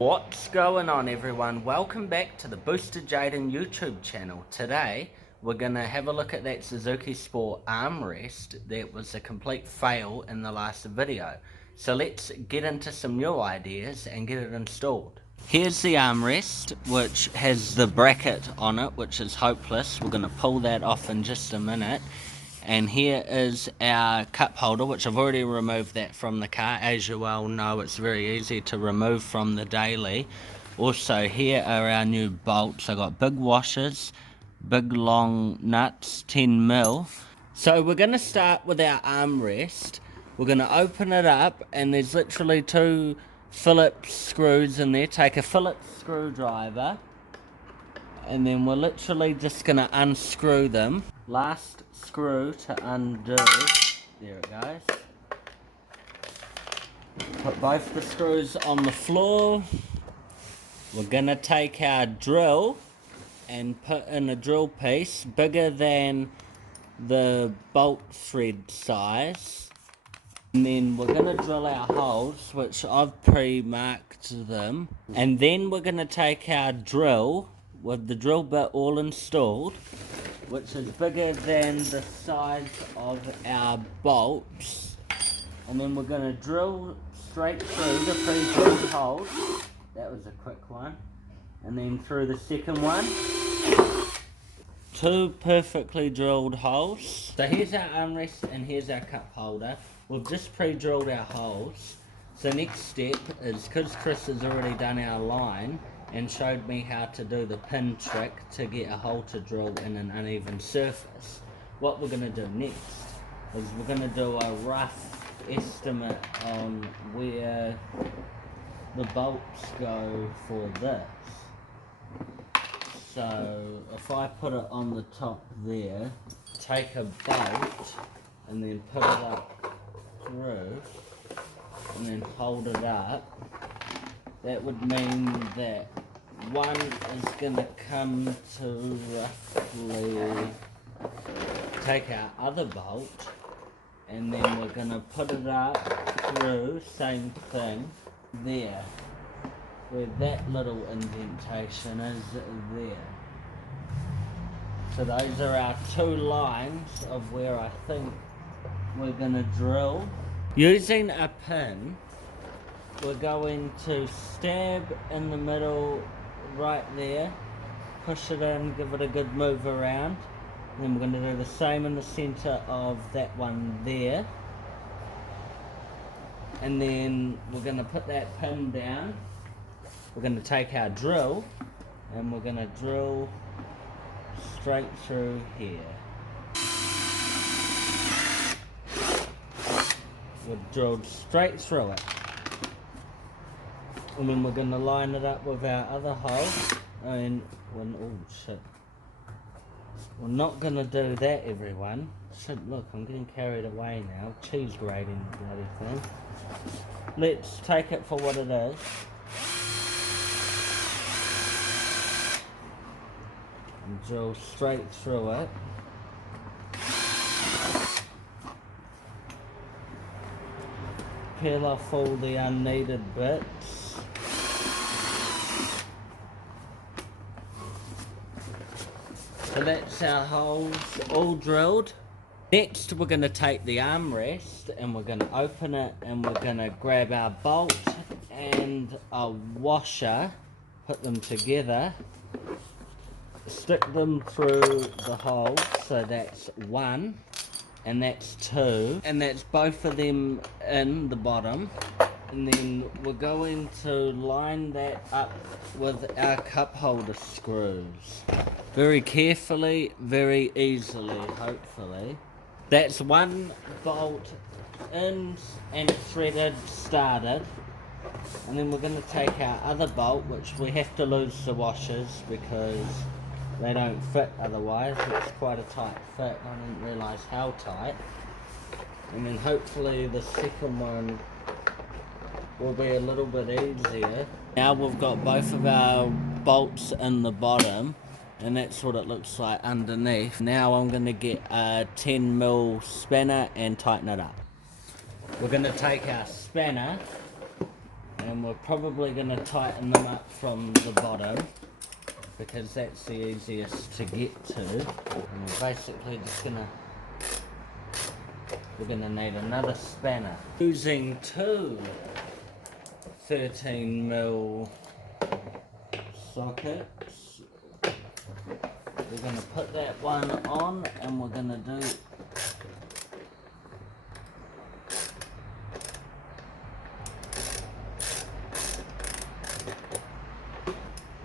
What's going on, everyone? Welcome back to the Boosted Jaden YouTube channel. Today we're going to have a look at that Suzuki Sport armrest that was a complete fail in the last video. So let's get into some new ideas and get it installed. Here's the armrest, which has the bracket on it, which is hopeless. We're going to pull that off in just a minute. And here is our cup holder, which I've already removed that from the car. As you well know, it's very easy to remove from the daily. Also, here are our new bolts. I got big washers, big long nuts, 10mm. So we're going to start with our armrest. We're going to open it up, and there's literally two Phillips screws in there. Take a Phillips screwdriver, and then we're literally just going to unscrew them. Last screw to undo. There it goes. Put both the screws on the floor. We're going to take our drill and put in a drill piece bigger than the bolt thread size. And then we're going to drill our holes, which I've pre-marked them. And then we're going to take our drill with the drill bit all installed, which is bigger than the size of our bolts. And then we're going to drill straight through the pre-drilled holes. That was a quick one. And then through the second one. Two perfectly drilled holes. So here's our armrest and here's our cup holder. We've just pre-drilled our holes. So next step is, because Chris has already done our line and showed me how to do the pin trick to get a hole to drill in an uneven surface, what we're going to do next is we're going to do a rough estimate on where the bolts go for this. So if I put it on the top there, take a bolt and then put it up through and then hold it up, that would mean that one is going to come to roughly take our other bolt, and then we're going to put it up through, same thing, there, where that little indentation is there. So those are our two lines of where I think we're going to drill. Using a pin, we're going to stab in the middle right there, push it in, give it a good move around, and then we're going to do the same in the center of that one there, and then we're going to put that pin down. We're going to take our drill and we're going to drill straight through here. We've drilled straight through it. And then we're going to line it up with our other hole. And oh shit. We're not going to do that, everyone. Shit, look, I'm getting carried away now. Cheese grating, bloody thing. Let's take it for what it is. And drill straight through it. Peel off all the unneeded bits. So that's our holes all drilled. Next we're going to take the armrest and we're going to open it, and we're going to grab our bolt and a washer, put them together, stick them through the hole. So that's one, and that's two, and that's both of them in the bottom. And then we're going to line that up with our cup holder screws. Very carefully, very easily, hopefully. That's one bolt in and threaded, started. And then we're going to take our other bolt, which we have to lose the washers because they don't fit otherwise. It's quite a tight fit. I didn't realise how tight. And then hopefully the second one will be a little bit easier. Now we've got both of our bolts in the bottom, and that's what it looks like underneath. Now I'm going to get a 10mm spanner and tighten it up. We're going to take our spanner And we're probably going to tighten them up from the bottom, because that's the easiest to get to. And we're basically just we're gonna need another spanner. Using two 13mm sockets, we're gonna put that one on, and we're gonna do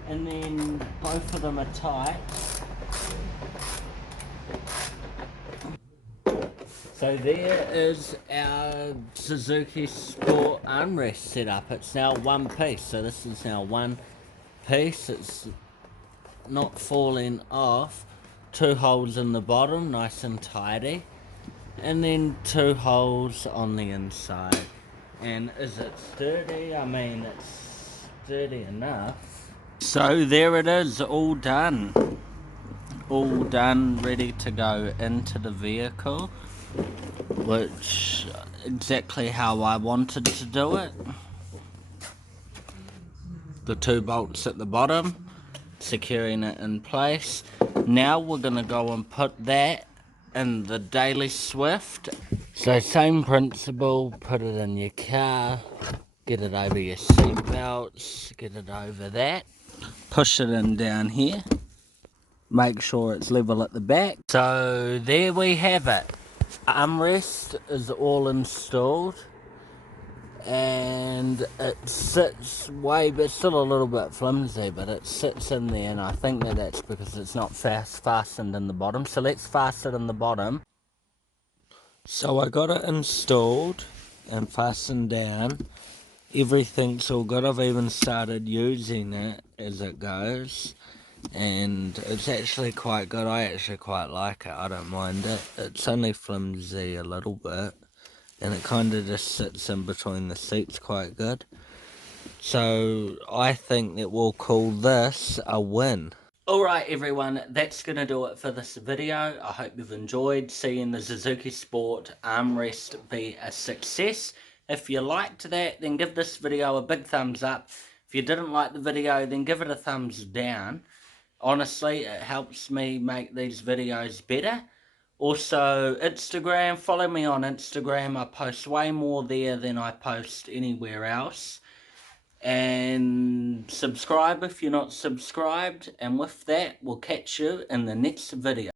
and then both of them are tight. So there is our Suzuki Sport armrest setup. It's now one piece, so this is now one piece. It's not falling off. Two holes in the bottom, nice and tidy, and then two holes on the inside. And is it sturdy? I mean, it's sturdy enough. So there it is, all done, ready to go into the vehicle, which exactly how I wanted to do it. The two bolts at the bottom, securing it in place. Now we're gonna go and put that in the Daily Swift. So same principle, put it in your car, get it over your seat belts, get it over that, push it in down here, make sure it's level at the back. So there we have it. Armrest is all installed, and it sits but still a little bit flimsy, but it sits in there, and I think that's because it's not fastened in the bottom. So let's fasten it in the bottom. So I got it installed and fastened down. Everything's all good. I've even started using it as it goes, and it's actually quite good. I actually quite like it. I don't mind it. It's only flimsy a little bit, and it kind of just sits in between the seats quite good. So I think that we'll call this a win. Alright everyone, that's going to do it for this video. I hope you've enjoyed seeing the Suzuki Sport armrest be a success. If you liked that, then give this video a big thumbs up. If you didn't like the video, then give it a thumbs down. Honestly, it helps me make these videos better. Also, Instagram, follow me on Instagram. I post way more there than I post anywhere else. And subscribe if you're not subscribed. And with that, we'll catch you in the next video.